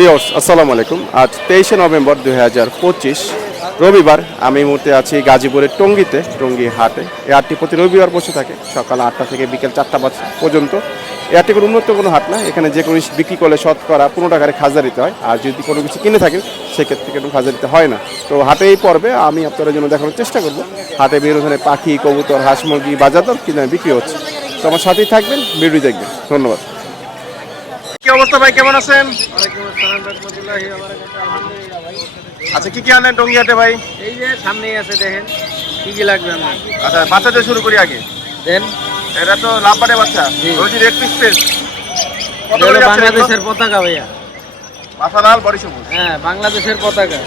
প্রিয়স আসসালামু আলাইকুম। আজ তেইশে নভেম্বর দুই হাজার পঁচিশ, রবিবার আমি মুহূর্তে আছি গাজীপুরের টঙ্গিতে, টঙ্গি হাটে। হাটটি প্রতি রবিবার বসে থাকে, সকাল আটটা থেকে বিকেল চারটা পর্যন্ত। হাটটি কোনো উন্নত কোনো হাট না, এখানে যে কোনো বিক্রি করলে শতকরা পনেরো টাকার খাজা দিতে হয়, আর যদি কোনো কিছু কিনে থাকেন, সেক্ষেত্রে কিন্তু খাজা দিতে হয় না। তো হাটে এই পর্বে আমি আপনাদের জন্য দেখানোর চেষ্টা করব। হাটে বিভিন্ন ধরনের পাখি, কবুতর, হাঁস, মুরগি বাজার দর কিনে বিক্রি হচ্ছে। তো আমার সাথেই থাকবেন ভিডিও দেখবেন। ধন্যবাদ। কি অবস্থা ভাই? কেমন আছেন? আচ্ছা কি কি আনলেন টঙ্গিহাটে ভাই? এই যে সামনেই আছে দেখেন কি কি লাগবে আমার। আচ্ছা বাচ্চাদের শুরু করি আগে। দেন। এটা তো লাভবাটে বাচ্চা। রোজি রেড পিস পেস কত করে? বাংলাদেশের পতাকা ভাইয়া। মাথা লাল বডি সবুজ। হ্যাঁ বাংলাদেশের পতাকা।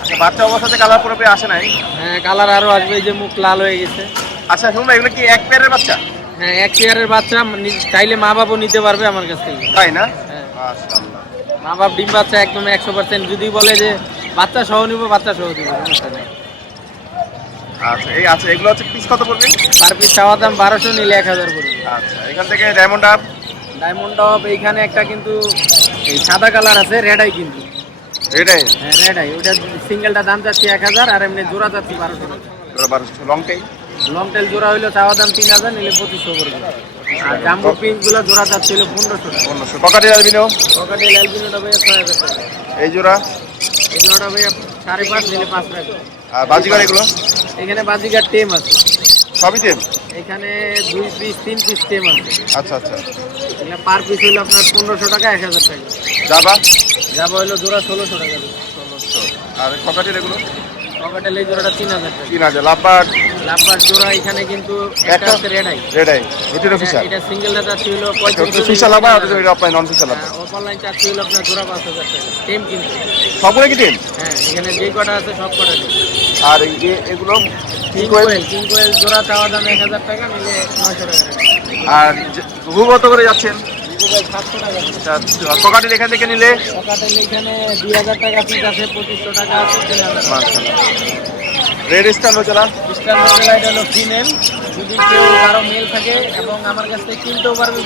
আচ্ছা বাচ্চা অবস্থাতে কালার পুরোপুরি আসে নাই। হ্যাঁ কালার আরও আসবে এই যে মুখ লাল হয়ে গেছে। আচ্ছা শুনুন এগুলো কি এক পেয়ারের বাচ্চা? হ্যাঁ এক চেয়ারের বাচ্চা চাইলে মা বাবু নিতে পারবে আমার কাছ থেকে। তাই না? হ্যাঁ। মা বাপ ডিম বাচ্চা একদম একশো পার্সেন্ট যদি বলে যে বাচ্চা সহ নিবো বাচ্চা সহ দিব আচ্ছা এই আচ্ছা এগুলো হচ্ছে পিস কত পড়বে? পার পিস চাওয়া দাম বারোশো নিলে এক হাজার পড়বে। আচ্ছা এখান থেকে ডায়মন্ড আপ ডায়মন্ড অফ এইখানে একটা কিন্তু এই সাদা কালার আছে রেড আই কিন্তু। এটাই হ্যাঁ রেড আই ওটা সিঙ্গেলটা দাম যাচ্ছে এক হাজার আর এমনি জোড়া যাচ্ছে বারোশো বারোশো লং টাইম লং টেল জোড়া হইল চাওয়া দাম তিন হাজার নিলে পঁচিশশো করবে আর জাম্বো পিঙ্কগুলো জোড়া যাচ্ছে ছিল পনেরোশো পনেরোশো। ককাটি আলবিনো পকেটে লালবিনোটা ভাইয়া ছয় হাজার টাকা। এই জোড়া? এই জোড়াটা ভাইয়া সাড়ে পাঁচ নিলে পাঁচ টাকা আর বাজিগার এগুলো? এখানে বাজিকার টেম আছে। সবই টেম? এখানে দুই পিস তিন পিস টেম আছে। আচ্ছা আচ্ছা। এখানে পার পিস হইল আপনার পনেরোশো টাকা এক হাজার টাকা। যাবা যাব হইল জোড়া ষোলোশো টাকা। ষোলোশো। আর ককাটির এগুলো? পকেটে এই জোড়াটা তিন হাজার টাকা। তিন হাজার। লাভবার লাভবার জোড়া এখানে কিন্তু একটা রেড আই এটা সিঙ্গেলটা নন অনলাইন হইল আপনার জোড়া পাঁচ হাজার টাকা। টেম কিন্তু। সবগুলো কি টিম হ্যাঁ এখানে যে কটা আছে সব কটা টেম আর এই যে- এগুলো কিং কোয়েল? কোয়েল কিং কোয়েল জোড়া চাওয়া দাম টাকা নিলে টাকা। আর কত করে যাচ্ছেন? ককাটির এখান থেকে নিলে? এখানে দুই হাজার টাকা পিস আছে পঁচিশশো টাকা আছে রেড স্টার নজরা স্টার মডেল এটা হলো ফিমেল যদি কেউ কারও মেল থাকে এবং আমার কাছ থেকে কিনতেও পারবে।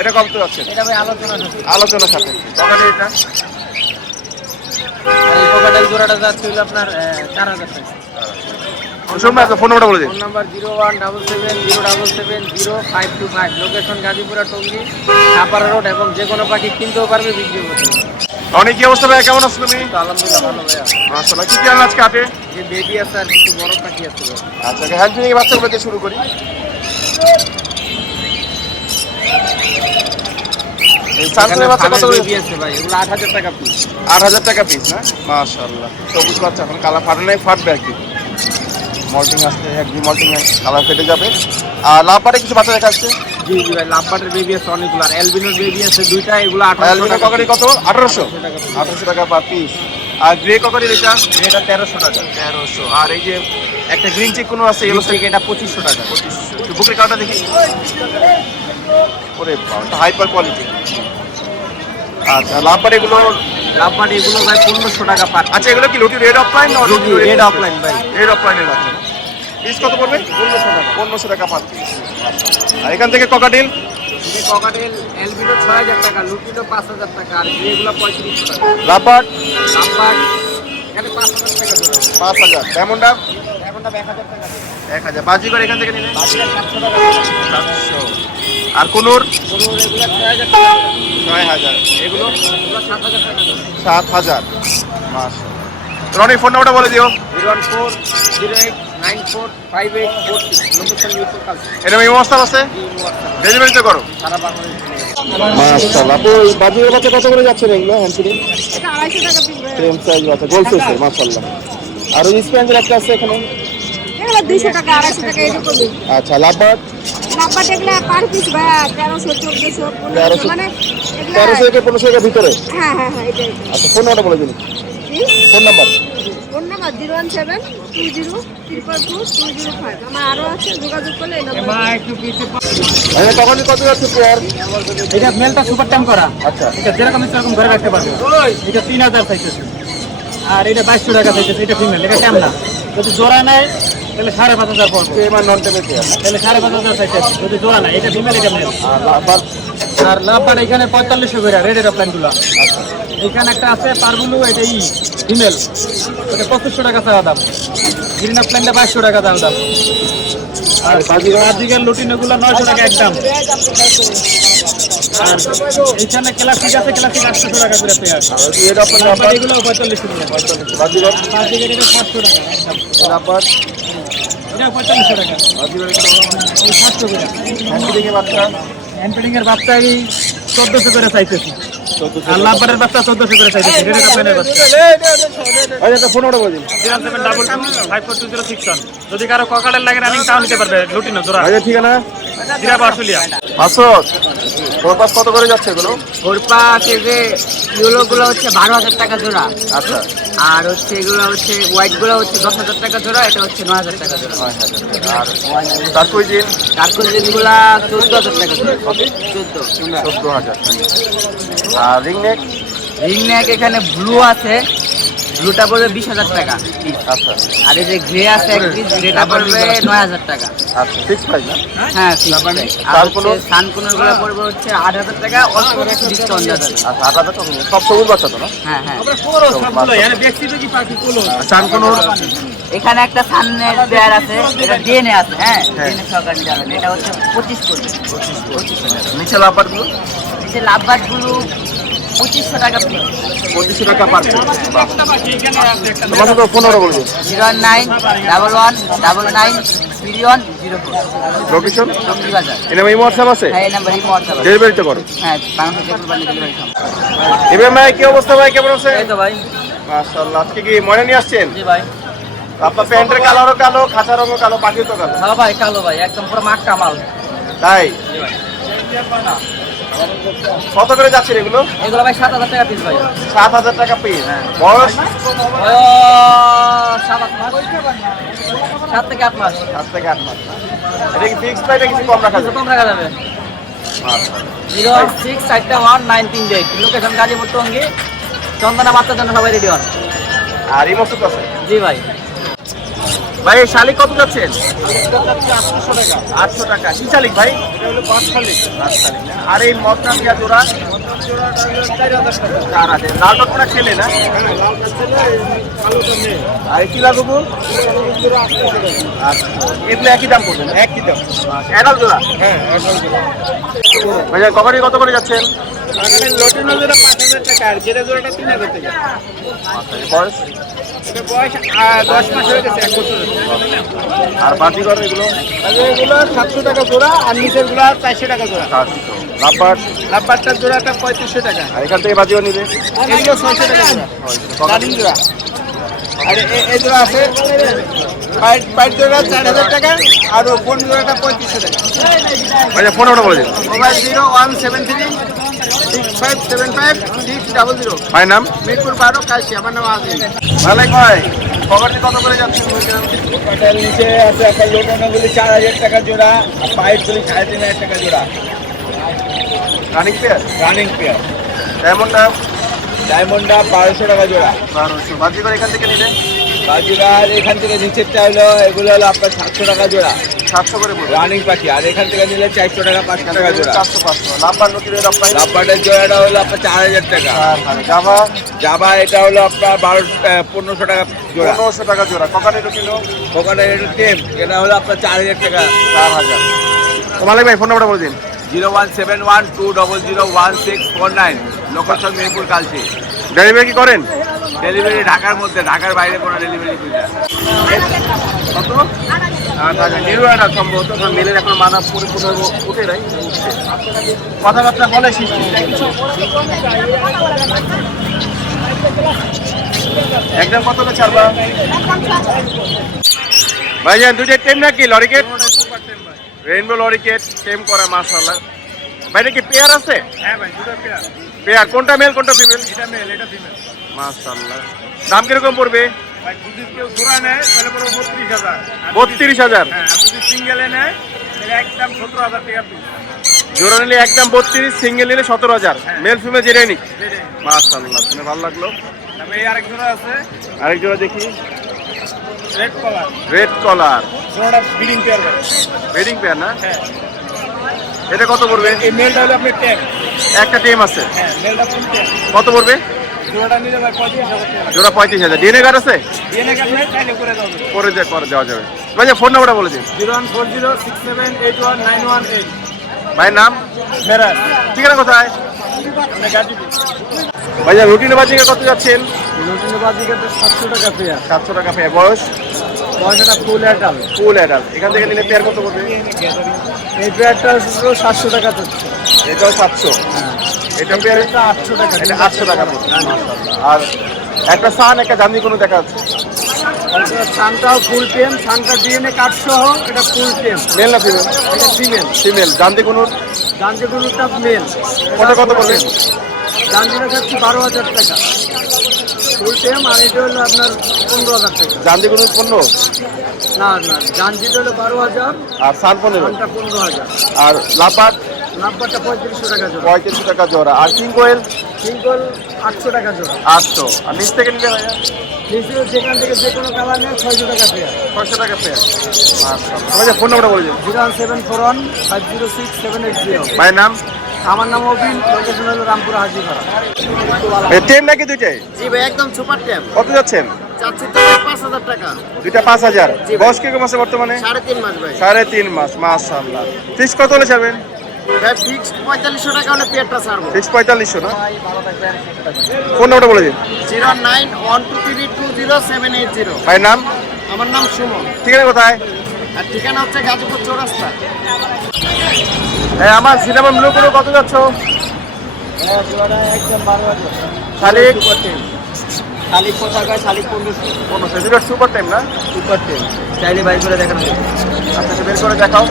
এটা কত যাচ্ছেন এটা ভাই আলোচনা আলোচনা সাথে। ককাটি এটা? এই কোকাটাল জোড়াটা যাচ্ছে হলো আপনার চার হাজার টাকা। না ফোন নাম্বারটা বলে দিন। Phone number zero one double seven zero double seven zero five two five location Gazipura Tongi Chhapara road এবং যে কোনো পাখি কিনতেও পারবে করতে পারবে অনেক কি অবস্থা ভাই কেমন আছো তুমি আলহামদুলিল্লাহ ভালো ভাইয়া। মাশাআল্লাহ। কি কি আজকে হাটে? যে বেবি আছে আর কিছু বড় পাখি আছে ভাইয়া। আচ্ছা হ্যান্ড ফিডিং বাচ্চাগুলো দিয়ে শুরু করি। এই বাচ্চা কত বেবি আছে ভাই এগুলো আট হাজার টাকা পিস আট হাজার টাকা পিস না? মাশাআল্লাহ। সবুজ বাচ্চা এখন কালার ফাটে নাই ফাটবে আর কি মল্টিং আসতে মল্টিং কালার ফেটে যাবে। আর লাভ পাটে কিছু বাচ্চা দেখা যাচ্ছে? জি জি ভাই লাভবাটের বেবি আছে অনেকগুলো আর অ্যালবিনোর বেবি আছে দুইটা এগুলো আঠারোশো টাকা ককারি কত? আঠারোশো? আঠারোশো টাকা পার পিস আর গ্রে ককারি এটা এটা তেরোশো টাকা। তেরোশো। আর এই যে একটা গ্রিন চিক কোনো আছে এগুলো থেকে এটা পঁচিশশো টাকা। একটু বুকের কাটা দেখি। ওরে হাইপার কোয়ালিটি আচ্ছা লাভবার এগুলো? লাভবাট এগুলো ভাই পনেরোশো টাকা পার আচ্ছা এগুলো কি লুটি রেড অফলাইন রেড অফলাইন ভাই। রেড অফলাইনের বাচ্চা পিস কত পড়বে? পনেরোশো টাকা। পনেরোশো টাকা পার পিস আর এখান থেকে ককাটিল? ককাটেল অ্যালবিনো ছয় হাজার টাকা লুটিনো পাঁচ হাজার টাকা আর এগুলো পঁয়ত্রিশশো টাকা। লাভবাট এখানে পাঁচ হাজার টাকা পাঁচ হাজার। ডায়মন্ডা এখনটা এক হাজার টাকা এক হাজার। বাজিগর এখান থেকে নিলে বাকিটা সাতশো টাকা সাতশো। আর কোনোর? কোনো রেগুলার ছয় হাজার টাকা ছয় হাজার। এগুলো? এগুলো সাত হাজার টাকা সাত হাজার। মাস রনি ফোন নাম্বারটা বলে দিও। Zero one four zero eight nine four five eight four location YouTube এরকম এই অবস্থা আছে? ডেলিভারি তো করো। সারা বাংলাদেশ মাশাআল্লাহ। আপু বাজিগর বাচ্চা কত করে এগুলো সাইজ গোল মাশাআল্লাহ। আর স্প্যান্ডের একটা আছে এখানে? আচ্ছা লাভবাট তেরোশো পনেরোশো 1300 মানে থেকে পনেরোশো ভিতরে? হ্যাঁ হ্যাঁ হ্যাঁ আচ্ছা ফোন নাম্বারটা বলে দিন। Phone number number zero one seven two zero triple two two zero five. আমার আরও আছে যোগাযোগ করলে পিছিয়ে আচ্ছা তখন কত যাচ্ছে পেয়ার এটা মেলটা সুপার টাইম করা। আচ্ছা। এটা যেরকম ইচ্ছা ঘরে রাখতে পারবে। এটা তিন হাজার চাইতেছে। আর এটা বাইশশো টাকা চাইতেছে এটা ফিমেল এটা কেমন না যদি জোড়া নেয় তাহলে সাড়ে পাঁচ হাজার পড়বে। নন তাহলে সাড়ে পাঁচ হাজার চাইতেছে। যদি জোড়া নেয় এটা ফিমেল এটা মেল আর লাভবার্ড আর লাভবার এখানে পঁয়তাল্লিশশো করে রেডের প্ল্যানগুলো এখানে একটা আছে পারগুলো এটা ই ফিমেল ওটা পঁচিশশো টাকা চাওয়া দাম। গ্রিন অফ প্ল্যানটা বাইশশো টাকা দাম দাম। আর বাজিকার লুটিনোগুলো নয়শো টাকা একদম। আর এখানে ক্লাসিক আছে ক্লাসিক আটশো টাকা করে পেয়ার এটা এগুলো পঁয়তাল্লিশশো টাকা। বাজিগর? বাজিকার এটা সাতশো টাকা। একদম এটা পঁয়তাল্লিশশো টাকা। সাতশো করে। হ্যান্ডলিংয়ে বাচ্চা? হ্যান্ডপিডিং এর বাচ্চা এই চোদ্দশো করে চাইতেছি আর লাভবারের বাচ্চা চোদ্দশো করে চাইছে এটা আচ্ছা ফোন ওটা বলুন zero seven double two five four two zero six one যদি কারও ককালের লাগে রানিং তাও নিতে পারবে। লুটিনো জোড়া। আচ্ছা ঠিকানা? জিরা বাসুলিয়া মাসুদ তোর কত করে যাচ্ছে এগুলো? ওরপাকে যে ইয়েলোগুলো হচ্ছে বারো হাজার টাকা জোড়া। আচ্ছা। আর হচ্ছে এগুলো হচ্ছে হোয়াইটগুলো হচ্ছে দশ হাজার টাকা জোড়া এটা হচ্ছে নয় হাজার টাকা জোড়া। আর তারপর যেগুলা চোদ্দ হাজার টাকা জোড়া। চোদ্দ। চোদ্দ হাজার। আর রিং নেক রিং নেক এখানে ব্লু আছে। ব্লুটা পড়বে বিশ হাজার টাকা আচ্ছা। আর এই যে গ্রে আছে এক পিস গ্রেটা পড়বে নয় হাজার টাকা। আচ্ছা ফিক্স প্রাইস না? হ্যাঁ ঠিক আছে আর সানকুনো? হচ্ছে সানকুনোরগুলো পড়বে হচ্ছে আট হাজার টাকা অল্প ডিসকাউন্ট দেওয়া যাবে আচ্ছা আট হাজার টাকা সব সবুজ বাচ্চা তো না? হ্যাঁ হ্যাঁ। আমরা পুরো সবগুলো এখানে দেখছি দেখি পাখি কুলো চান কোনো এখানে একটা সানের পেয়ার আছে এটা ডিএনএ আছে হ্যাঁ? ডিএনএ সহকারে যাবেন এটা হচ্ছে পঁচিশ করবে নিচে এই যে লাভবাদগুলো পঁচিশশো টাকা পঁচিশশো টাকা পার তোমার সাথে ফোন ওটা বলব। Zero nine double one double nine one zero four location WhatsApp আছে? হ্যাঁ এই নাম্বার এই মহত্তা ডেলিভারি তো করো। হ্যাঁ বাংলাদেশ পেট্রোল ডেলিভারি এবার ভাই কি অবস্থা ভাই? কেমন আছে এই তো ভাই। মাশাআল্লাহ আজকে কি ময়না নিয়ে আসছেন? জি ভাই। আপনার প্যান্টের কালারও কালো খাঁচা রঙও কালো পাখিও তো কালো। হ্যাঁ ভাই কালো ভাই একদম পুরো মাঠ কামাল তাই? কত করে যাচ্ছেন এগুলো? এগুলো ভাই সাত হাজার টাকা পিস ভাই। সাত হাজার টাকা পিস বয়স? বয়স সাত আট মাস। সাত থেকে আট মাস। সাত থেকে আট মাস। এটা কি ফিক্স প্রাইসে কিছু কম রাখা যাবে? কম রাখা যাবে। জিরো সিক্স চারটা ওয়ান নাইন তিন এইট লোকেশন গাজীপুর টঙ্গি। চন্দনা বাচ্চার জন্য সবাই রেডি হন আর এই মস্ত আছে। জি ভাই। ভাই এই শালিক কত যাচ্ছেন? আটশো টাকা। কি শালিক ভাই? আর এই মদনা দিয়া জোড়া। চার হাজার। লাল টকটা ছেলে না? আর এগুলো একই দাম একই দাম। জোড়া? হ্যাঁ ভাইয়া কত করে যাচ্ছেন? জোড়া পাঁচ হাজার টাকা। আর জোড়াটা তিন হাজার টাকা বয়স? এটা বয়স দশ মাস হয়ে গেছে এক বছর আর বাজিগর এগুলো? এগুলো সাতশো টাকা জোড়া আর নিচেরগুলো চারশো টাকা জোড়া। চারশো। লাভবার? লাভবারটার জোড়াটা পঁয়ত্রিশশো টাকা। আর এখান থেকে বাজিগর নিবে? এগুলো ছয়শো টাকা জোড়া। জোড়া। আর এই জোড়া আছে বাইট বাইট জোড়া চার হাজার টাকা আর ফোন জোড়াটা পঁয়ত্রিশশো টাকা। ফোন ওটা বলে mobile zero one seven three six five seven five six double zero ভাইয়ের নাম মিরপুর বারো কাশি আমার নাম আজিম মালিক ভাই কবাডি কত করে যাচ্ছেন ওটার নিচে আছে একটা লোকানোগুলি চার হাজার টাকা জোড়া আর পাইপগুলি সাড়ে তিন হাজার টাকা জোড়া। রানিং পেয়ার রানিং পেয়ার ডায়মন্ডটা ডায়মন্ডটা বারোশো টাকা জোড়া। বারোশো। বাজিগর এখান থেকে নিলে? বাজিরার এখান থেকে নিচেরটা হলো এগুলো হলো আপনার সাতশো টাকা জোড়া। সাতশো করে পড়বে রানিং পাখি আর এখান থেকে নিলে চারশো টাকা পাঁচশো টাকা জোড়া। চারশো পাঁচশো। লাম্বার নদীর রপ্তাই লাভবাটের জোড়াটা হলো আপনার চার হাজার টাকা। জাভা? জাবা এটা হলো আপনার বারো পনেরোশো টাকা জোড়া। পনেরোশো টাকা জোড়া। ককানি কিলো ওখানে এটা টেম এটা হলো আপনার চার হাজার টাকা। চার হাজার। তো মালিক ভাই ফোন নাম্বারটা বলে দিন। Zero one seven one two double zero one six four nine. Location Meherpur Kalchi. Delivery কি করেন? ডেলিভারি ঢাকার মধ্যে ঢাকার বাইরে কোনো ডেলিভারি না। কত? নিরুয়াটা সম্ভবত মেলের এখন মানা পরিপূর্ণ উঠে নাই। উঠছে কথাবার্তা বলে শিশু কিছু একদম কত করে ছাড়বা? ভাইজান টেম নাকি? লরিকেট? রেইনবো লরিকেট টেম করা মাশাআল্লাহ। ভাই কি পেয়ার আছে? হ্যাঁ ভাই দুটো পেয়ার পেয়ার কোনটা মেল কোনটা ফিমেল এটা মেল এটা ফিমেল মাশাআল্লাহ। দাম কীরকম পড়বে? যদি কেউ জোড়া নেয় তাহলে পরে বত্রিশ হাজার। বত্রিশ হাজার? হ্যাঁ যদি সিঙ্গেলে নেয় তাহলে একদম সতেরো হাজার টাকা জোড়া নিলে একদম বত্রিশ সিঙ্গেল নিলে সতেরো হাজার। মেল ফিমেল জেনে নি মাশাআল্লাহ শুনে ভালো লাগল। এই আরেক জোড়া আছে। আরেক জোড়া দেখি। রেড কালার রেড কলার জোড়াটা ব্রিডিং পেয়ার বেডিং পেয়ার না? হ্যাঁ। এটা কত পড়বে? এই মেলটা হলো আপনার টেন একটা টেম আছে। হ্যাঁ মেলটা কত পড়বে? জোড়া পঁয়ত্রিশ হাজার। ডিএনএ কার্ড আছে? করে করে দেওয়া যাবে। ভাইয়া ফোন নাম্বারটা বলে দিন। Zero one four zero six seven eight one nine one eight. ভাইয়ের নাম? ঠিকানা কোথায়? ভাইয়া রুটিনে বাজিকে কত যাচ্ছেন? নতুন বাজিকে তো সাতশো টাকা পেয়ার সাতশো টাকা পেয়ে বয়স? পয়সাটা ফুল অ্যাটাল ফুল অ্যাডাল্ট এখান থেকে নিলে পেয়ার কত পড়বে এই পেয়ারটা সাতশো টাকা যাচ্ছে এটাও সাতশো। এটা আটশো টাকা এটা আটশো টাকা পড়বে আর একটা সান একটা জামনি কোনো দেখা তারপরে ফুল টেম ছানটা ডিএনএ কার্ড সহ এটা ফুল টেম মেল না ফিমেল এটা ফিমেল ফিমেল জানতে কোনো গান্ধীগুলোটা মেল কত খাচ্ছি বারো হাজার টাকা। ফুল টেম আর এটা হলো আপনার পনেরো হাজার টাকা। জানতে কোনো পণ্য? না না হলো বারো হাজার। আর পনেরো? হাজার। আর লাপাট পঁয়ত্রিশশো টাকা জোড়া। পঁয়ত্রিশশো টাকা জোড়া। আর কিং কোয়েল সিঙ্গল আটশো টাকা জোড়া। আটশো। আর নিচ থেকে নিলে ভাইয়া? নিচে যেখান থেকে যে কোনো কালার নেয় ছয়শো টাকা পেয়ার ছয়শো টাকা পেয়ার আচ্ছা। ফোন নাম্বারটা বলে দিন zero one seven four one five zero six seven eight zero. ভাইয়ের নাম? আমার নাম অবিন লোকেশন হলো রামপুরা হাজিপাড়া। টেম নাকি দুইটাই? জি ভাই একদম সুপার কত যাচ্ছেন? দুইটা পাঁচ হাজার জি ভাই। বয়স কীরকম আছে বর্তমানে? সাড়ে তিন মাস ভাই। সাড়ে তিন মাস মাশাল্লাহ ফিক্স কত হলে যাবেন? পঁয়তাল্লিশশো টাকা হলে পেয়ারটা ছাড়বো। ফিক্স পঁয়তাল্লিশশো না? ফোন নাম্বারটা বলে দিন। Zero nine one two three two zero seven eight zero. ভাইয়ের নাম? আমার নাম সুমন। ঠিকানা কোথায়? আর ঠিকানা হচ্ছে গাজীপুর চৌরাস্তা। হ্যাঁ আমার সিনেমা ব্লু কোনো কত যাচ্ছ? শালিক শালিক কোথাকার শালিক পনেরোশো দুটো সুপার টাইম না? সুপার টেন চাইলে বাই করে দেখানো যাবে। আপনাকে বের করে দেখাও।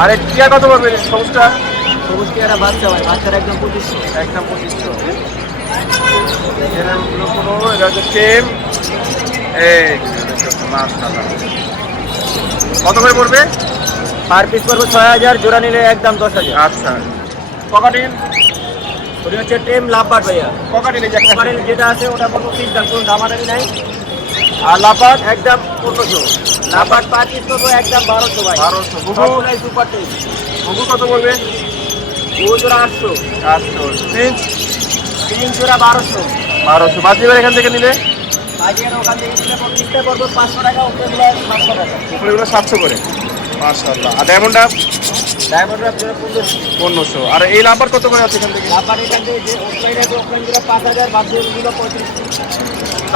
আর এই টিয়া কত পড়বে সমস্যা সবুজ পেয়ারা বাচ্চা ভাই বাচ্চারা একদম পঁচিশশো একদম পঁচিশশো এটা হচ্ছে টেম এই কত করে পড়বে? পার পিস পড়বে ছয় হাজার জোড়া নিলে একদম দশ হাজার। আচ্ছা। ককাটিন ওটা হচ্ছে টেম লাভবার ভাইয়া। একটা আমার যেটা আছে ওটা পড়ব তিন কোনো দামাদামি নাই। আর লাভবার একদম পনেরোশো। লাভবার পার পিস একদম বারোশো ভাই। বারোশো। সবগুলাই সুপার টেম। বুবু কত পড়বে ও জোড়া আটশো। আটশো। তিন তিন জোড়া বারোশো। বারোশো। বাকি এবার এখান থেকে নিলে? ওখান থেকে নিলে পড়ব পাঁচশো টাকা ওপরে পাঁচশো টাকা। উপরেগুলো সাতশো করে। মাশাআল্লাহ। আর ডায়মন্ডটা ডায়মন্ড আপনারা পনেরোশো। পনেরোশো। আর এই নাম্বার কত করে আছে এখান থেকে? লাম্বার এখান থেকে যে অফলাইন আছে অফলাইন জোড়া পাঁচ হাজার বাধ্যগুলো পঁয়ত্রিশশো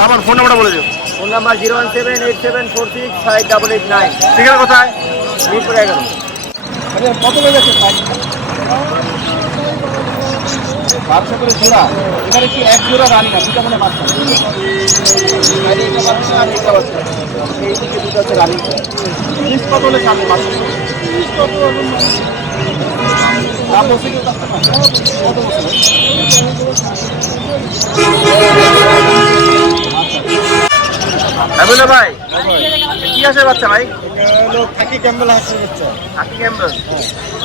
আমার ফোন নাম্বারটা বলে দিও। Phone number zero one seven eight seven four six five double eight nine ঠিকানা কোথায়? মিরপুর এগারো। কত গেছে বারোশো করে জোড়া এখানে কি এক জোড়া রানি না, দুটা মানে বাচ্চা এইটা বাচ্চা আর ভাই। আছে বাচ্চা ভাই? থাকি ক্যাম্বেল হাসির বাচ্চা। হাতি ক্যাম্বেল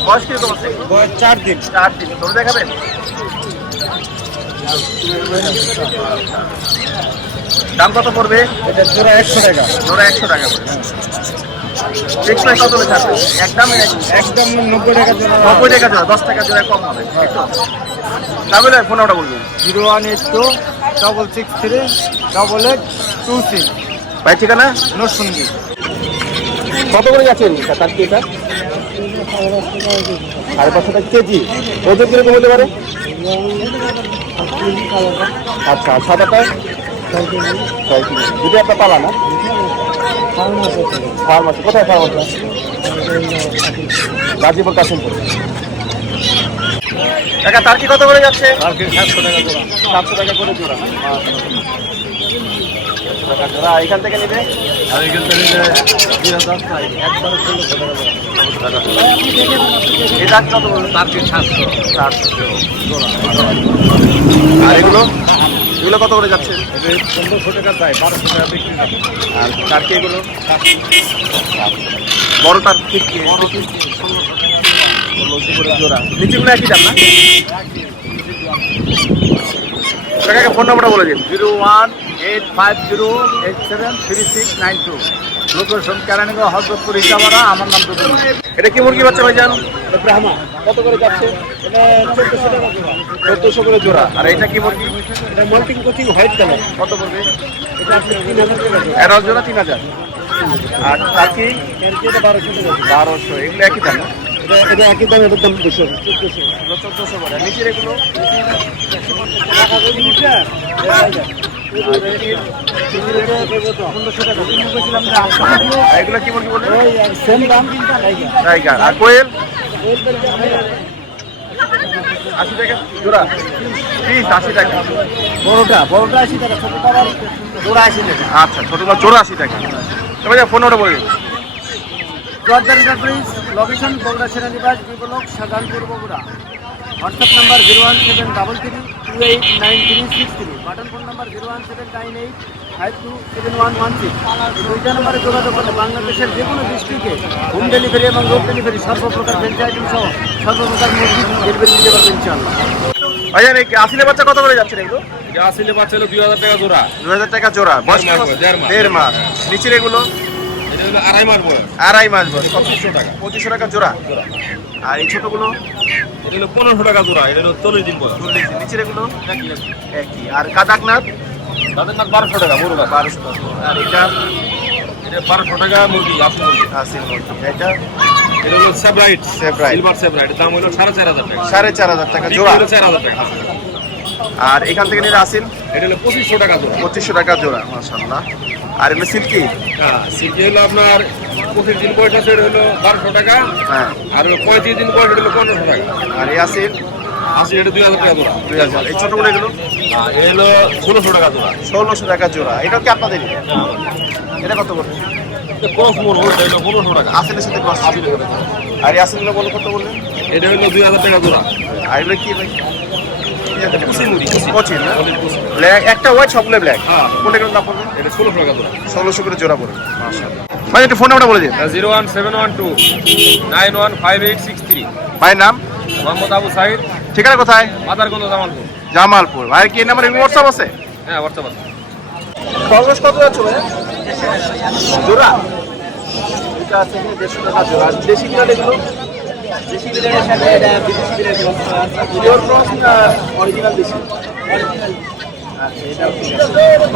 বয়স কীরকম আছে? বয়স চার দিন। চার দিন। ধরে দেখাবেন? দাম কত পড়বে? এটা জোড়া একশো টাকা। ধরো একশো টাকা করে ফিক্স প্রাইস কত হলে ছাড়বে একদম একদম নব্বই টাকা জোড়া। নব্বই টাকা জোড়া দশ টাকা জোড়া কম হবে। একটু তাহলে ফোন বলবেন zero one eight two double six three double eight two six ভাই ঠিকানা? নরসুন্দি কত করে যাচ্ছেন তার কি এটা? সাড়ে পাঁচশো টাকা কেজি। ওজন কীরকম হতে পারে? আচ্ছা সাদাটা? ছয় কেজি। দুটো একটা পালা না? ফার্মাসি। কোথায় ফার্মাসি? গাজীপুর কাশিমপুর। টাকা তার কি কত করে যাচ্ছে? সাতশো টাকা জোড়া। সাতশো টাকা করে জোড়া। টাকা। জোড়া এখান থেকে নেবে? আর এখান থেকে দুই হাজার। এটা কত সাতশো। সাতশো। আর এগুলো? এগুলো কত করে যাচ্ছে? এটা পনেরোশো টাকা দেয় বারোশো টাকা বিক্রি আর তার এগুলো? বড় তার ঠিক কি? ষোলোশো করে জোড়া নিচেগুলো একই দাম না? কাকাকে ফোন নাম্বারটা বলে দিন। Zero one eight five zero eight seven three six nine two. Location Keraniganj Hazratpur Itabara আমার নাম তো এটা কি মুরগি বাচ্চা ভাইজান? ব্রাহ্মা। কত করে যাচ্ছে? চোদ্দশো করে জোড়া। আর এটা কি মুরগি? এটা মাল্টিং কোচিং হোয়াইট কালার। কত পড়বে এটা তিন হাজার টাকা জোড়া। তিন হাজার। আর এটা বারোশো বারোশো। এগুলো একই দাম এটা এটা একই দাম এটার দাম দুশো। চোদ্দশো চোদ্দশো করে। নিচের এগুলো? এগুলো কি টাইগার আর কোয়েল? আশি টাকা। জোড়া? পিস আশি টাকা। বড়টা বড়টা আশি টাকা ছোটটা জোড়া আশি টাকা। আচ্ছা ছোটগুলো জোড়া আশি টাকা। তবে ফোন বলে location Bogura সেনানিবাস Biplob Shahjahanpur Bogura. WhatsApp number zero one seven double three two eight nine three six three button phone number zero one seven nine eight five two seven one one six দুইটা নম্বরে যোগাযোগ করলে বাংলাদেশের যে কোনো ডিস্ট্রিক্টে home delivery এবং road delivery সর্বপ্রকার ভেন্টি আইটেম সহ সর্বপ্রকার মুরগি ডেলিভারি দিতে পারবেন ইনশাআল্লাহ। ভাইজান এই আসিলে বাচ্চা কত করে যাচ্ছেন এগুলো আসলে বাচ্চা হলো দুই হাজার টাকা জোড়া। দু হাজার টাকা জোড়া। বয়স দেড় মাস। নিচের এগুলো? আড়াই মাস বয়স। আড়াই মাস বয়স। পঁচিশশো টাকা। পঁচিশশো টাকা জোড়া? আর এই ছোটগুলো? এটা হলো পনেরোশো টাকা জোড়া এটা হলো চল্লিশ দিন বয়স। চল্লিশ নিচের এগুলো? একই আর কাদাকনাথ? নাক বারোশো টাকা বড় গাছ বারোশো আর এটা? এটা বারোশো টাকা মুরগি আসল মুরগি। আসিল মুরগি। এটা? হলো। সিলভার দাম হলো সাড়ে চার হাজার টাকা। সাড়ে চার হাজার টাকা জোড়া? চার হাজার টাকা। আর এখান থেকে নিলে আসিল এটা হলো পঁচিশশো টাকা জোড়া। পঁচিশশো টাকা জোড়া মাসাল্লাহ আর এমনি সিল্কি? হ্যাঁ সিটি হলো আপনার পঁচিশ দিন বয়স আছে এটা হলো বারোশো টাকা। হ্যাঁ। আর হলো পঁয়ত্রিশ দিন বয়স এটা হলো পনেরোশো টাকা। আর এই আসিল আশি এটা দুই হাজার টাকা জোড়া। দুই হাজার। এই ছোটগুলো এগুলো? আর এ হলো ষোলোশো টাকা জোড়া। ষোলোশো টাকা জোড়া। এটা কি আপনাদেরই এটা কত করে? ক্রস মোড় এটা হলো পনেরোশো টাকা। আসিলের সাথে ক্রস আর এই আসিলগুলো বলো কত বললেন? এটা হলো দুই হাজার টাকা জোড়া। আর এগুলো কি ভাই? কুচি মুড়ি কুচি না ব্ল্যাক একটা হোয়াইট সবগুলো ব্ল্যাক হ্যাঁ। কোনটা এগুলো দাম পড়বে? এটা টাকা জোড়া ষোলোশো করে জোড়া পড়বে। ভাই একটু ফোন নাম্বারটা বলে দিন। Zero one seven one two nine one five eight six three. ভাইয়ের নাম? মোহাম্মদ আবু সাহিদ ঠিকানা কোথায়? মাদারগঞ্জ জামালপুর। জামালপুর। ভাইয়ের কি নাম্বার হোয়াটসঅ্যাপ আছে? হ্যাঁ হোয়াটসঅ্যাপ আছে। খরচ কত যাচ্ছে ভাই? জোড়া? এটা আছে কি? দেড়শো টাকা জোড়া। আর দেশি বিড়াল এগুলো পিওর ক্রস না অরিজিনাল দেশি? আচ্ছা,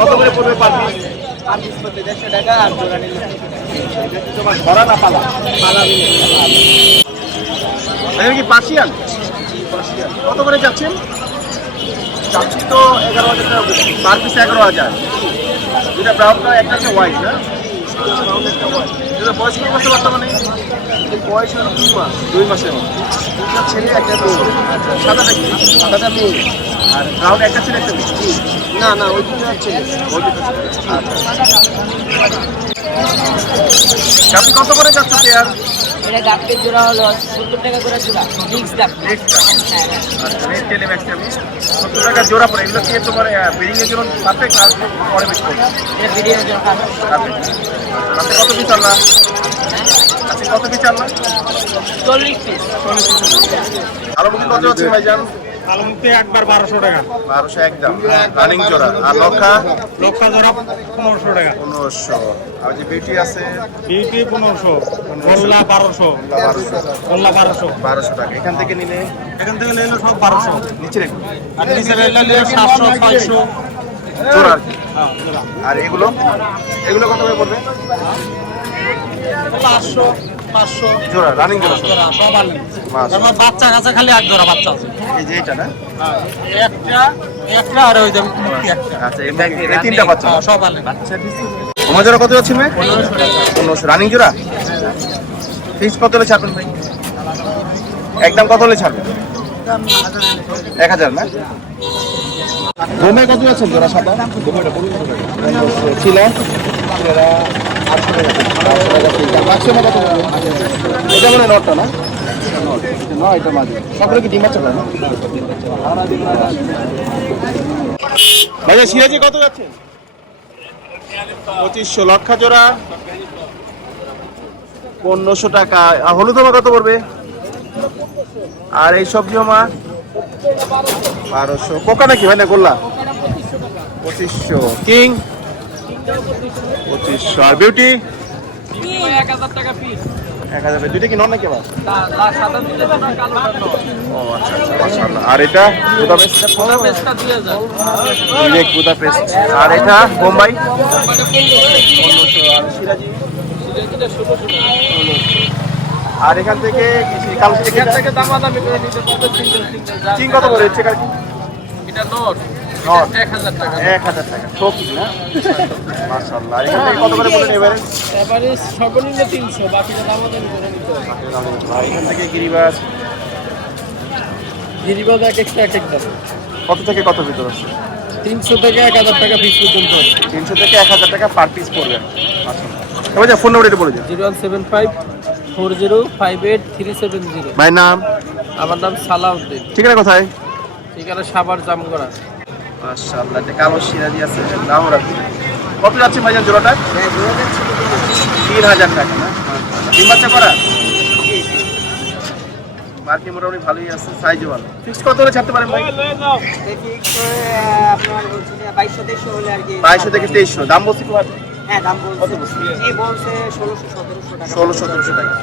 কত করে পড়বে পার পিস তোমার ধরা না পালা? পালা কি কত করে যাচ্ছেন? চাচ্ছি তো এগারো হাজার টাকা পার পিস এগারো হাজার। দুটা ব্রাউনটা একটা হচ্ছে হোয়াইট না বয়স কত বর্তমানে? বয়স হলো দুই মাস। দুই মাসের দুটা ছেলে একটা মেয়ে। সাদাটা কি? সাদাটা মেয়ে। আর একটা ছেলে একটা মেয়ে। না না ওই দুটো ছেলে। ওই দুটো ছেলে। আচ্ছা। আপনি কত করে যাচ্ছে পেয়ার? এটা গাপ্পের জোড়া হলো সত্তর টাকা করে জোড়া মিক্স গাপ আচ্ছা সত্তর টাকা জোড়া পড়ে। এগুলো কি তোমার বিল্ডিং জন্য পারফেক্ট আর পরে বেশি করবে এটা জন্য খারাপ। কত পিস আনলাম আপনি কত পিস আনলাম চল্লিশ পিস আরও মুখে কত আছে ভাইজান? আলমতে একবার বারোশো টাকা। বারোশো একদম। রানিং জোড়া। আর লক্ষা? লক্ষা জোড়া পনেরোশো টাকা। পনেরোশো। আর যে বিউটি আছে? বিউটি পনেরোশো। গোল্লা বারোশো। বারোশো। গোল্লা বারোশো। বারোশো টাকা। এখান থেকে নিলে? এখান থেকে নিলে সব বারোশো। নিচে রেখো। আর নিচে নিলে সাতশো ছয়শো। জোড়া আর কি? আর এগুলো? এগুলো কত করে পড়বে? পাঁচশো। পাঁচশো। জোড়া রানিং জোড়া সব। আনলেন মাছ। বাচ্চা কাছে খালি এক জোড়া বাচ্চা আছে। এই যে এটা না? একটা একটা আর ওই যে একটা। আচ্ছা এই তিনটা বাচ্চা হ্যাঁ, সব আনলেন তোমার জোড়া কত যাচ্ছে ভাই পনেরোশো। রানিং জোড়া? ফিক্স কত হলে ছাড়বেন ভাই? একদম কত হলে ছাড়বেন? এক হাজার না? রোমে কত আছেন জোড়া সাদা? ছিল? ভাইয়া সিরাজি কত যাচ্ছে পঁচিশশো। লক্ষা জোড়া পনেরোশো টাকা হলুদ মা কত পড়বে আর এই সবজি মা বারোশো পোকা নাকি ভাই না গোল্লা পঁচিশশো কিং পঁচিশশো আর বিউটি এক হাজার টাকা পিস এক হাজার দুইটা কি নন নাকি আবার? ও আচ্ছা আচ্ছা আর এটা? বুদাপেস্ট ইলেক বুদাপেস্ট আর এটা? বোম্বাই আর এখান থেকে কালো থেকে এখান থেকে করে নিতে পারবে চিং কত করে হচ্ছে এটা নট এক হাজার টাকা। এক হাজার টাকা শৌখিন না? মাশাআল্লাহ আর কত করে বলেন এবারে? সর্বনিম্ন তিনশো বাকিটা দামাদামি করে নিতে হবে। এখান থেকে গিরিবাস গিরিবাজ এক একটা এক এক দাম। কত থেকে কত ভিতর আছে? তিনশো থেকে এক হাজার টাকা পিস পর্যন্ত তিনশো থেকে এক হাজার টাকা পার পিস পড়বে। এবার ফোন নাম্বার এটা বলে দিন। Zero one seven five four zero five eight three seven zero. ভাইয়ের নাম? আমার নাম সালাউদ্দিন। ঠিকানা কোথায়? ঠিকানা সাবার জামগড়া। মাশাআল্লাহ এটা কালো সিরাজি আছে রাখছি কত যাচ্ছে ভাইজান জোড়াটা? তিন হাজার টাকা না? তিন বাচ্চা করা? মার্কে মোটামুটি ভালোই আছে সাইজও ভালো। ফিক্স কত হলে ছাড়তে পারেন ভাই? বাইশশো থেকে তেইশশো দাম বলছি তো হ্যাঁ দাম বলছি বলছে? ষোলোশো সতেরোশো টাকা।